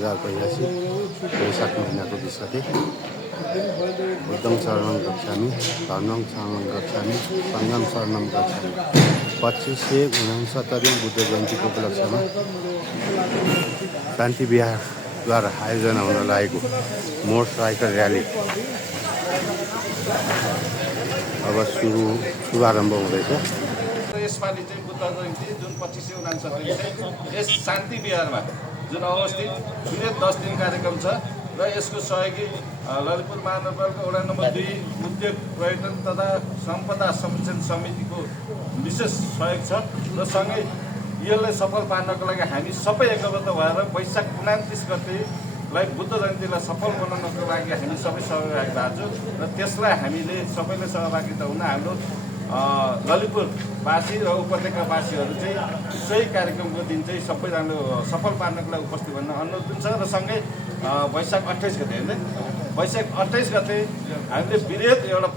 2082 वैशाख महीनाको 20 गते बुद्धं शरणं गच्छामि धर्मं शरणं गच्छामि सङ्घं शरणं गच्छामि 2569 बुद्ध जयन्तीको उपलक्ष्यमा शान्ति विहारद्वारा आयोजना हुन लागेको मोटरसाइकल र्याली अब शुभारम्भ हुँदैछ। यसपालि चाहिँ बुद्ध जयन्ती जुन 2569 चाहिँ यस शान्ति विहारमा जुन अवस्थित 10 दिन कार्यक्रम छ र यसको सहयोगी ललितपुर महानगरपालिका वडा नम्बर 2 उद्योग पर्यटन तथा सम्पदा संरक्षण समितिको विशेष सहयोग छ र सँगै यसलाई सफल पार्नको लागि हामी सबै एकबद्ध भएर वैशाख 29 गतेलाई बुद्ध जयन्तीलाई सफल बनाउनको लागि हामी सबै सहभागी भएको छौँ र त्यसलाई हामीले सबैले सहभागिता हुन हाम्रो ललितपुरवासी र उपत्यकावासीहरू चाहिँ सोही कार्यक्रमको दिन चाहिँ सबैजना सफल पार्नको लागि उपस्थित भन्न अनुरोध हुन्छ र सँगै वैशाख 28 गते होइन वैशाख 28 गते हामीले वृहत एउटा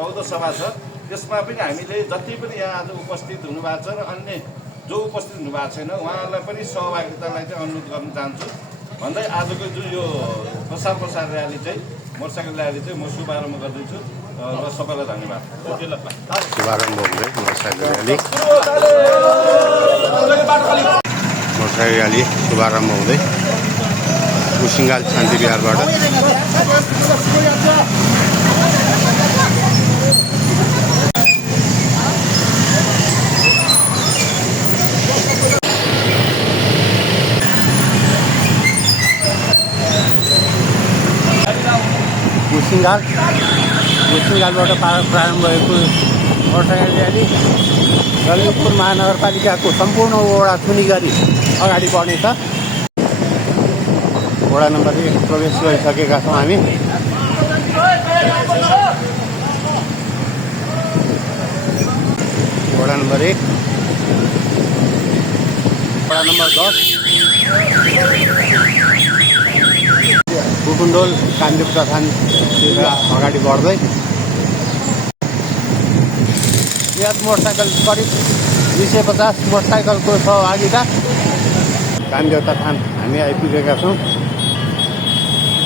बौद्ध सभा छ त्यसमा पनि हामीले जति पनि यहाँ आज उपस्थित हुनुभएको छ र अन्य जो उपस्थित हुनुभएको छैन उहाँहरूलाई पनि सहभागितालाई चाहिँ अनुरोध गर्न चाहन्छु भन्दै आजको जुन यो प्रसार र्याली चाहिँ मोटरसाइकल र्याली चाहिँ म शुभारम्भ गर्दैछु र सबैलाई धन्यवाद। शुभारम्भ हुँदै मोटरसाइकल र्याली शुभारम्भ हुँदै कुसिङ्गाल शान्ति विहारबाट कुसिङ्गालबाट प्रारम्भ भएको मोटरसाइकल र्याली ललितपुर महानगरपालिकाको सम्पूर्ण वडा छुनी गरी अगाडि बढ्नेछ। वडा नम्बर 1 प्रवेश गरिसकेका छौँ हामी। वडा नम्बर 1 वडा नम्बर 10 बुकुन्डोल कामदेव प्रधानतिर अगाडि बढ्दै यस मोटरसाइकल करिब 250 मोटरसाइकलको सहभागिता कामदेवता थान हामी आइपुगेका छौँ।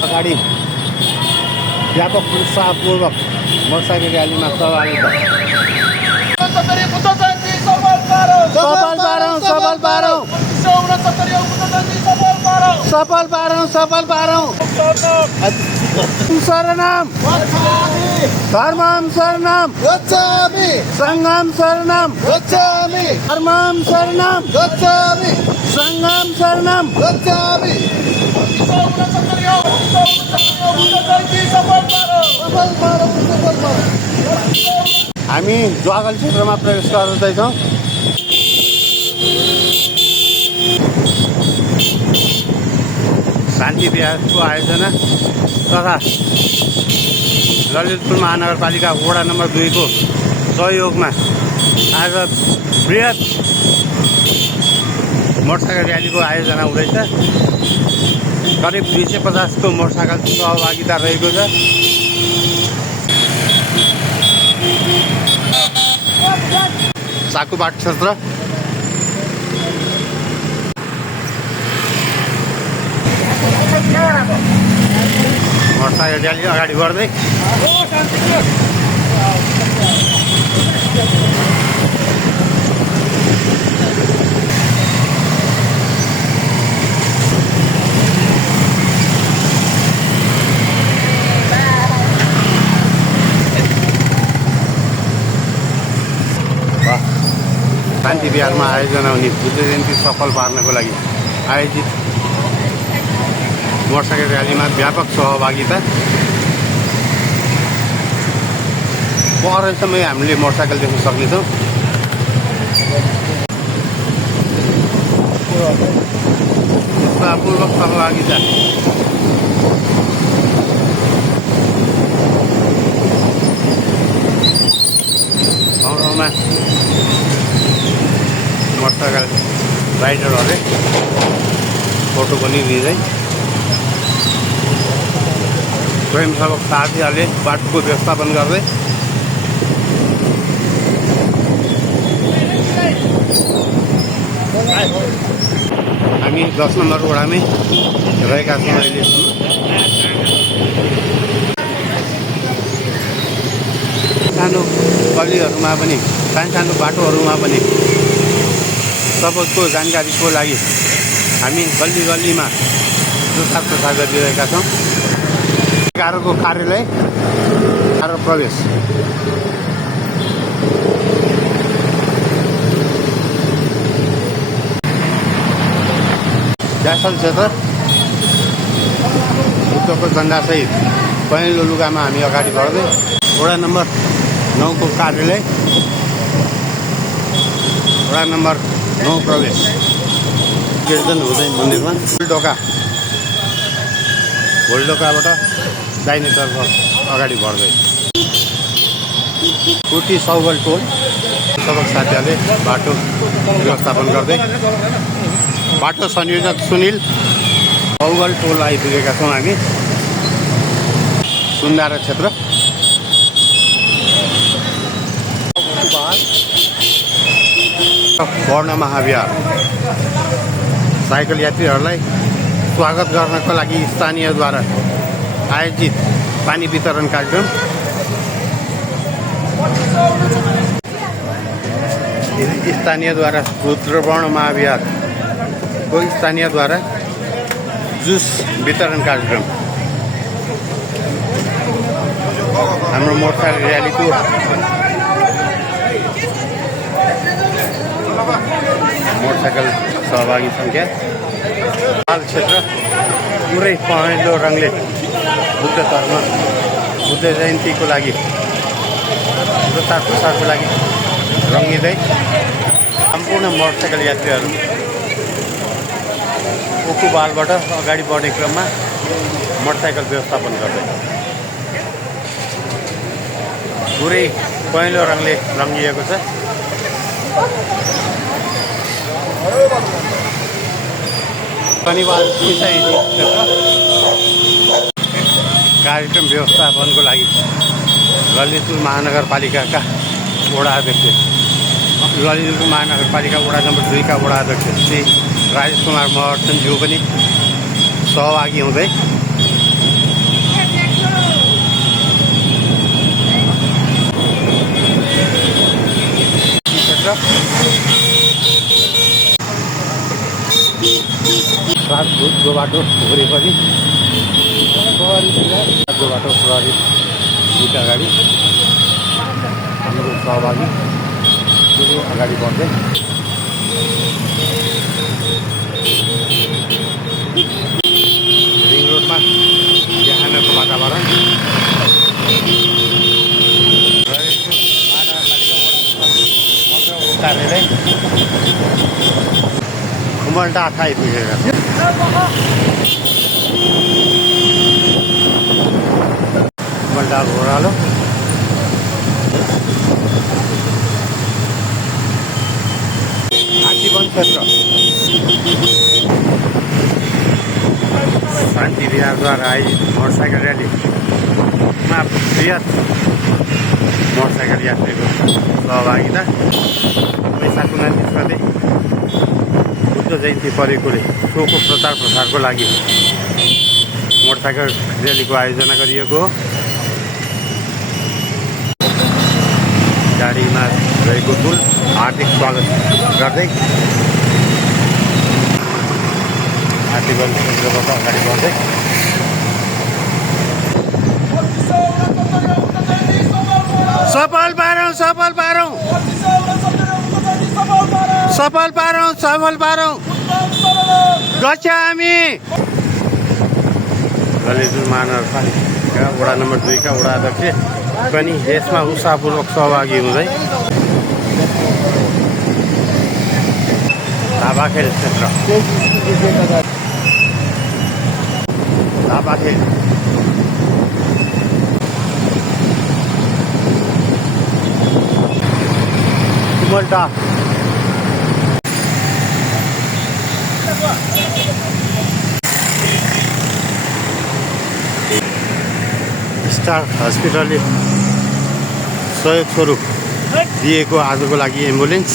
अगाडि व्यापक उत्साहपूर्वक मोटरसाइकल र्यालीमा सहभागिता सफल पारौँ शरणम धर्मम शरणम गच्छामि सङ्घं शरणं गच्छामि धर्मं शरणं गच्छामि सङ्घं शरणं गच्छामि। हामी ज्वागल क्षेत्रमा प्रवेश गर्दैछौँ। शान्ति विहारको आयोजना तथा ललितपुर महानगरपालिका वडा नम्बर 2 को सहयोगमा आज बृहत मोटरसाइकल र्यालीको आयोजना हुँदैछ। करिब 250 को मोटरसाइकल सहभागिता रहेको छ। साकुबाट क्षेत्र मोटरसाइकल र्याली अगाडि बढ्दै शान्ति विहारमा आयोजना हुने बुद्ध जयन्ती सफल पार्नको लागि आयोजित मोटरसाइकल र्यालीमा व्यापक सहभागिता परसम्मै हामीले मोटरसाइकल देख्न सक्नेछौँ। उत्साहपूर्वक सहभागिता ठाउँमा मोटरसाइकल राइडरहरूले फोटो पनि लिँदै स्वयंसेवक साथीहरूले बाटोको व्यवस्थापन गर्दै हामी 10 नम्बर वडामै रहेका छौँ अहिलेसम्म। सानो गल्लीहरूमा पनि सानो बाटोहरूमा पनि सबैको जानकारीको लागि हामी गल्ली गल्लीमा प्रचार गरिरहेका छौँ। 11 को कार्यालय 11 प्रवेश व्यासल क्षेत्र बुद्धको झन्डासहित पहेँलो लुगामा हामी अगाडि बढ्दै वडा नम्बर 9 को कार्यालय वडा नम्बर 9 प्रवेश कीर्तन हुँदै मन्दिरमा भोलडोकाबाट दाहिनेतर्फ अगाडि बढ्दै कुटी सौगल टोल सबक साथीहरूले बाटो व्यवस्थापन गर्दै बाटो संयोजक सुनिल सौगल टोल आइपुगेका छौँ हामी। सुन्दारा क्षेत्र वर्ण महाविहार साइकल यात्रीहरूलाई स्वागत गर्नको लागि स्थानीयद्वारा आयोजित पानी वितरण कार्यक्रम। स्थानीयद्वारा रुद्रवर्ण महाविहारको स्थानीयद्वारा जुस वितरण कार्यक्रम। हाम्रो मोटरसाइकल र्यालीको मोटरसाइकल सहभागी सङ्ख्या हाल क्षेत्र पुरै पहेँलो रङले बुद्ध जयन्तीको लागि प्रचार प्रसारको लागि रङ्गिँदै सम्पूर्ण मोटरसाइकल यात्रीहरू उकुबालबाट अगाडि बढ्ने क्रममा मोटरसाइकल व्यवस्थापन गर्दै पुरै पहेँलो रङले रङ्गिएको छ। शनिबार कार्यक्रम व्यवस्थापनको लागि ललितपुर महानगरपालिकाका वडा अध्यक्ष ललितपुर महानगरपालिका वडा नम्बर 2 का वडा अध्यक्ष श्री राजेश कुमार महर्जनज्यू पनि सहभागी हुँदै सातको बाटो वरिपरि सातको बाटो प्रहरी दुईटा गाडी हाम्रो सहभागी अगाडि बढ्दै रिङ रोडमा बिहानको वातावरण कार्यालय उमलडाँठ आइपुगेका छ। उमलडाँठ ओह्रालो हात्तीवन क्षेत्र शान्ति विहारद्वारा आयोजित मोटरसाइकल र्यालीमा बृहत मोटरसाइकल यात्रीको सहभागिता। वैशाख 29 गते बुद्ध जयन्ती परेकोले सोको प्रचार प्रसारको लागि मोटरसाइकल र्यालीको आयोजना गरिएको हो। गाडीमा रहेको टोल हार्दिक स्वागत गर्दै हात्तीवन क्षेत्रबाट अगाडि बढ्दै सफल पारौँ सफल पारौँ सफल पारौँ सफल पारौँ गच्छा हामी। ललितपुर महानगरपालिका वडा नम्बर 2 का वडा अध्यक्ष पनि यसमा उत्साहपूर्वक सहभागी हुँदै धाबाखेल क्षेत्र धाबाखेल उमलडाँठ स्टार हस्पिटलले सहयोग स्वरूप दिएको आजको लागि एम्बुलेन्स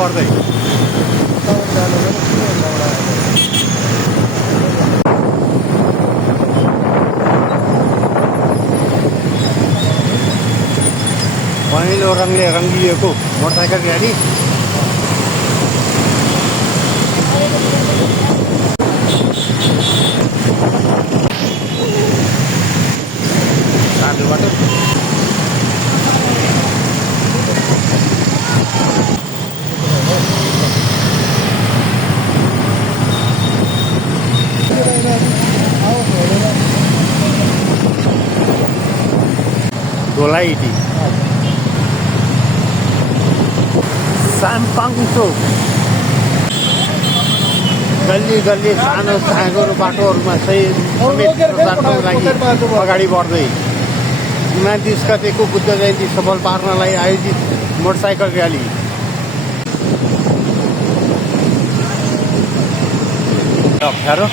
बढ्दै पहेँलो रङले रङ्गिएको मोटरसाइकल गाडी सानो बाटो गोलाइटी साम्पाङ चोक गल्ली गल्ली सानो साँगोरो बाटोहरूमा समेत प्रचारको लागि अगाडि बढ्दै 29 गतेको बुद्ध जयन्ती सफल पार्नलाई आयोजित मोटरसाइकल र्याली अप्ठ्यारो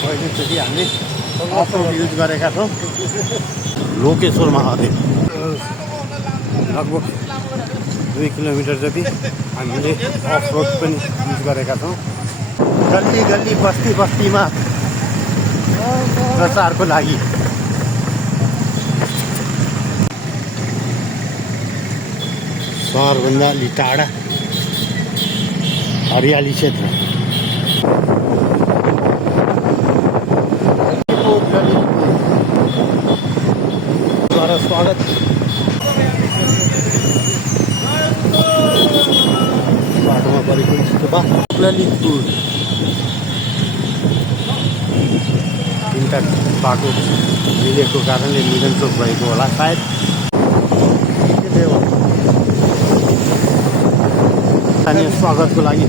पहिलोचोटि हामीले अफरोड युज गरेका छौँ लोकेश्वर महादेव लगभग 2 किलोमिटर जति हामीले अफरोड पनि युज गरेका छौँ गल्ली गल्ली बस्ती बस्तीमा प्रचारको लागि सहरभन्दा अलि टाढा हरियाली क्षेत्र द्वारा स्वागत बाटोमा परेको स्टोपा ललितपुर तिनवटा बाटो मिलेको कारणले मिडल चोक भएको होला सायद स्थानीय स्वागतको लागि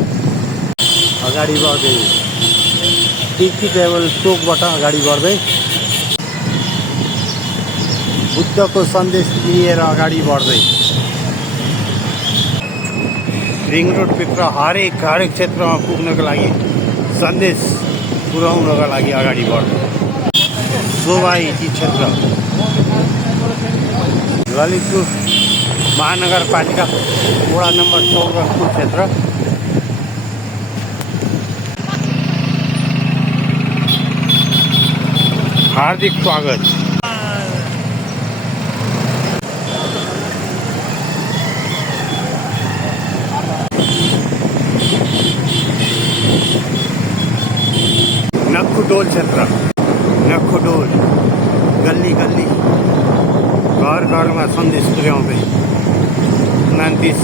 अगाडि बढ्दै टिकी टेबल चोकबाट अगाडि बढ्दै बुद्धको सन्देश लिएर अगाडि बढ्दै रिङ रोडभित्र हरेक क्षेत्रमा पुग्नको लागि सन्देश पुर्याउनको लागि अगाडि बढ्दै सोभाइटी क्षेत्र ललितपुर महानगरपालिका वडा नम्बर 14 क्षेत्र हार्दिक स्वागत नक्खुडोल क्षेत्र नक्खुडोल गल्ली गल्ली घर घरमा सन्देश पुर्याउँदै 29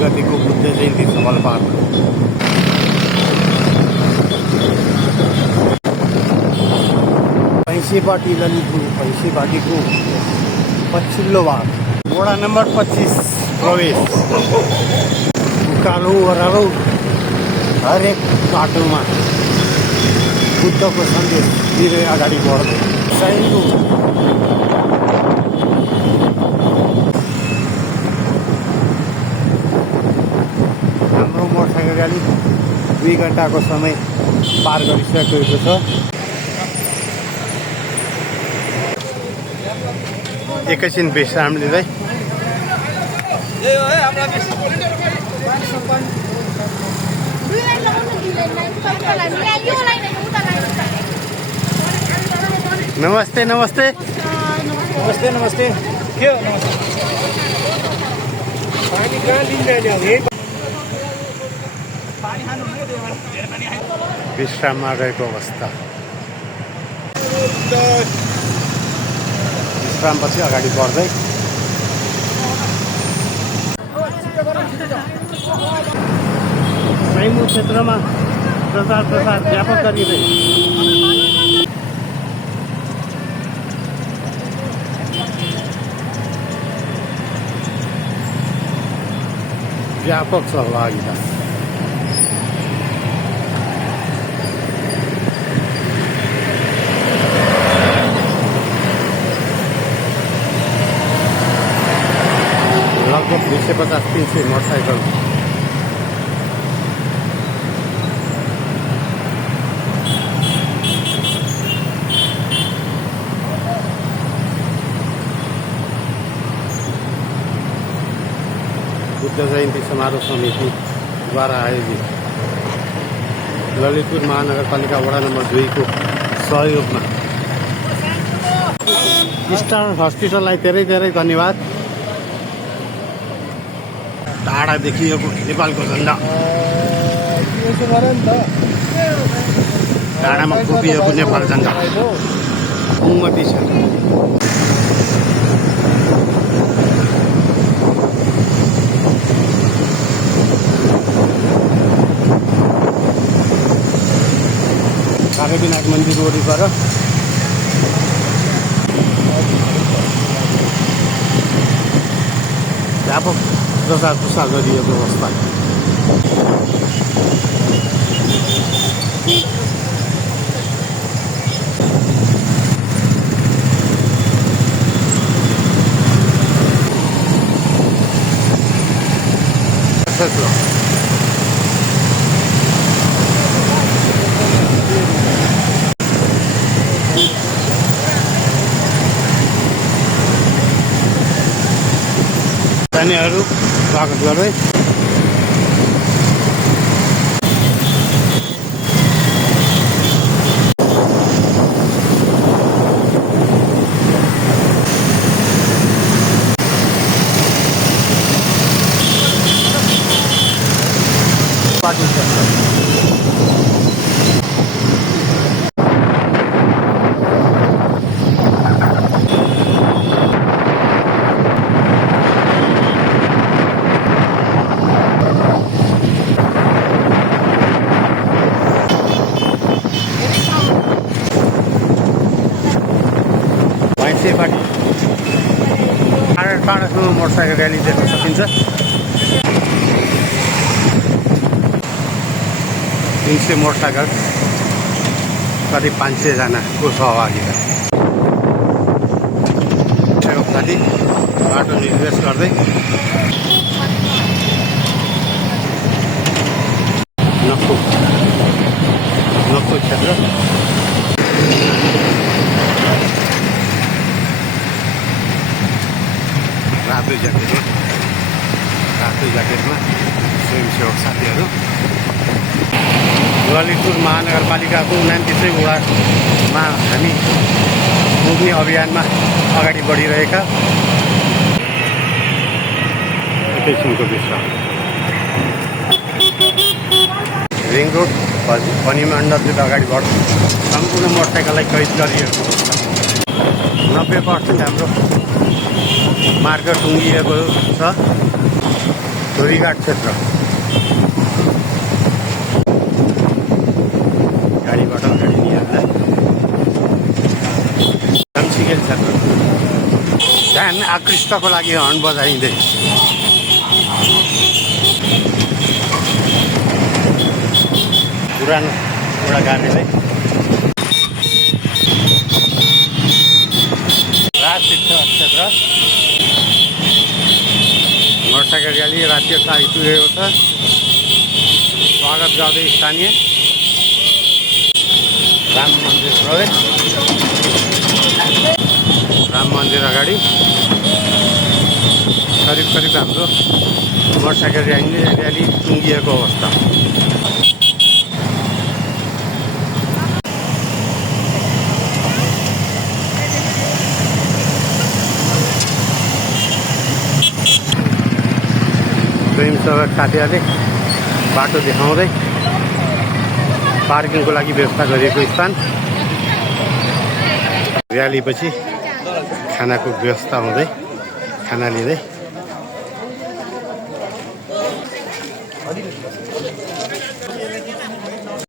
गतिको बुद्ध जयन्ती सफल पार्न भैँसीपाटी ललितपुर भैँसीपाटीको पछिल्लो भाग वडा नम्बर 25 प्रवेश उकालो ओह्रालो हरेक बाटोमा बुद्धको सन्देश दिँदै अगाडि बढ्दै सैनको हाम्रो मोटरसाइकल र्याली 2 घन्टाको समय पार गरिसकेको छ एकैछिन विश्राम लिँदै नमस्ते नमस्ते नमस्ते नमस्ते के हो नमस्ते पानी कहाँ लिँदैन विश्राममा रहेको अवस्था विश्रामपछि अगाडि बढ्दै सैमु क्षेत्रमा प्रचार व्यापक गरिँदै व्यापक सहभागिता लगभग 250-300 मोटरसाइकल बुद्ध जयन्ती समारोह समितिद्वारा आयोजित ललितपुर महानगरपालिका वडा नम्बर 2 को सहयोगमा स्टार हस्पिटललाई धेरै धेरै धन्यवाद। टाढा देखिएको नेपालको झन्डा, टाढामा खोपिएको नेपाल झन्डा उन्नति छ। कागतीनाथ मन्दिर वरिपर व्यापक प्रचार प्रसार गरिएको अवस्था। स्थानीयहरू स्वागत गर्दै पार्टी टाढासम्म मोटरसाइकल र्याली देख्न सकिन्छ। 300 मोटरसाइकल, करिब 500 जनाको सहभागिता। साथी बाटो निर्देश गर्दै नक्कु क्षेत्र रातो ज्याकेटमा स्वयंसेवक साथीहरू ललितपुर महानगरपालिकाको 29औं वडामा हामी पुग्ने अभियानमा अगाडि बढिरहेका। एकैछिनको विश्राम। रिङ रोड पनिमण्डलतिर अगाडि बढ्छ। सम्पूर्ण मोटरसाइकललाई कैद गरिएको 90% हाम्रो मार्ग टुङ्गिएको छ। धोबीघाट क्षेत्र गाडीबाट अगाडि निहाल्दा जमसिगेल क्षेत्र ध्यान आकृष्टको लागि हर्न बजाइँदै पुरानो एउटा कार्यालय राजतीर्थ क्षेत्र मोटरसाइकल र्याली राजतीर्थ आइपुगेको छ। स्वागत गर्दै स्थानीय राम मन्दिर प्रवेश, राम मन्दिर अगाडि करिब हाम्रो मोटरसाइकल र्याली टुङ्गिएको अवस्था। स्वयंसेवक साथीहरूले बाटो देखाउँदै पार्किङको लागि व्यवस्था गरिएको स्थान। र्यालीपछि खानाको व्यवस्था हुँदै खाना लिँदै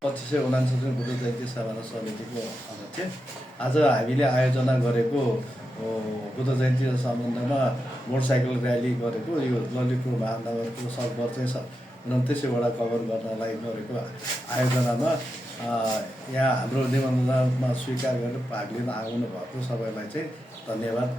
2569 बुद्ध जयन्ती समारोह समितिको अध्यक्ष। आज हामीले आयोजना गरेको बुद्ध जयन्ती सम्बन्धमा मोटरसाइकल र्याली गरेको यो ललितपुर महानगरको सकभर चाहिँ 29 वडा कभर गर्नलाई गरेको आयोजनामा यहाँ हाम्रो निमन्त्रणामा स्वीकार गरेर भाग लिन आउनु भएको सबैलाई चाहिँ धन्यवाद